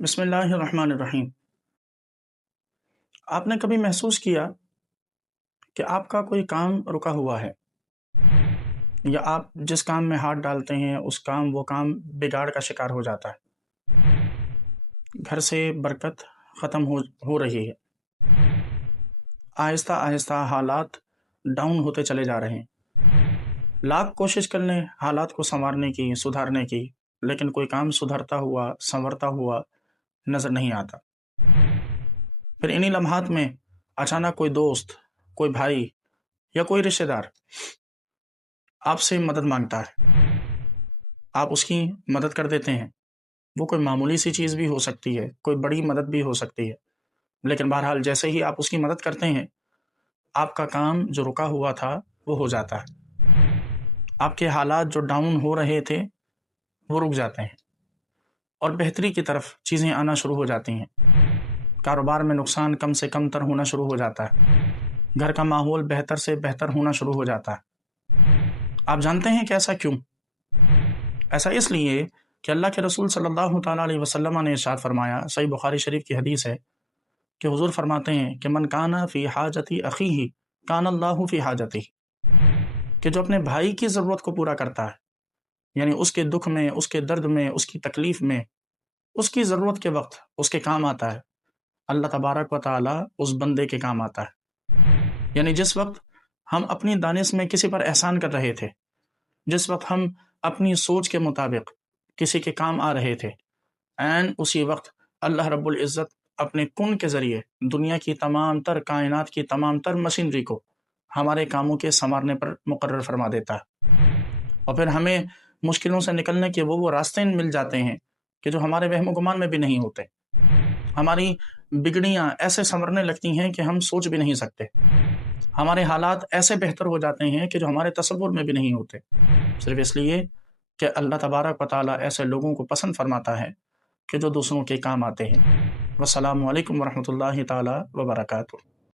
بسم اللہ الرحمن الرحیم۔ آپ نے کبھی محسوس کیا کہ آپ کا کوئی کام رکا ہوا ہے، یا آپ جس کام میں ہاتھ ڈالتے ہیں وہ کام بگاڑ کا شکار ہو جاتا ہے، گھر سے برکت ختم ہو رہی ہے، آہستہ آہستہ حالات ڈاؤن ہوتے چلے جا رہے ہیں، لاکھ کوشش کر لیں حالات کو سنوارنے کی، سدھارنے کی، لیکن کوئی کام سدھرتا ہوا، سنورتا ہوا نظر نہیں آتا۔ پھر انہی لمحات میں اچانک کوئی دوست، کوئی بھائی یا کوئی رشتہ دار آپ سے مدد مانگتا ہے، آپ اس کی مدد کر دیتے ہیں۔ وہ کوئی معمولی سی چیز بھی ہو سکتی ہے، کوئی بڑی مدد بھی ہو سکتی ہے، لیکن بہرحال جیسے ہی آپ اس کی مدد کرتے ہیں، آپ کا کام جو رکا ہوا تھا وہ ہو جاتا ہے، آپ کے حالات جو ڈاؤن ہو رہے تھے وہ رک جاتے ہیں، اور بہتری کی طرف چیزیں آنا شروع ہو جاتی ہیں، کاروبار میں نقصان کم سے کم تر ہونا شروع ہو جاتا ہے، گھر کا ماحول بہتر سے بہتر ہونا شروع ہو جاتا ہے۔ آپ جانتے ہیں کہ ایسا کیوں؟ ایسا اس لیے کہ اللہ کے رسول صلی اللہ تعالیٰ علیہ وسلم نے ارشاد فرمایا، صحیح بخاری شریف کی حدیث ہے کہ حضور فرماتے ہیں کہ من کان فی حاجتی اخیہ کان اللہ فی حاجتہ، کہ جو اپنے بھائی کی ضرورت کو پورا کرتا ہے، یعنی اس کے دکھ میں، اس کے درد میں، اس کی تکلیف میں، اس کی ضرورت کے وقت اس کے کام آتا ہے، اللہ تبارک و تعالیٰ اس بندے کے کام آتا ہے۔ یعنی جس وقت ہم اپنی دانش میں کسی پر احسان کر رہے تھے، جس وقت ہم اپنی سوچ کے مطابق کسی کے کام آ رہے تھے، عین اسی وقت اللہ رب العزت اپنے کن کے ذریعے دنیا کی تمام تر، کائنات کی تمام تر مشینری کو ہمارے کاموں کے سنوارنے پر مقرر فرما دیتا ہے، اور پھر ہمیں مشکلوں سے نکلنے کے وہ راستے مل جاتے ہیں کہ جو ہمارے وہم و گمان میں بھی نہیں ہوتے۔ ہماری بگڑیاں ایسے سنورنے لگتی ہیں کہ ہم سوچ بھی نہیں سکتے، ہمارے حالات ایسے بہتر ہو جاتے ہیں کہ جو ہمارے تصور میں بھی نہیں ہوتے، صرف اس لیے کہ اللہ تبارک و تعالیٰ ایسے لوگوں کو پسند فرماتا ہے کہ جو دوسروں کے کام آتے ہیں۔ والسلام علیکم ورحمۃ اللہ تعالیٰ وبرکاتہ۔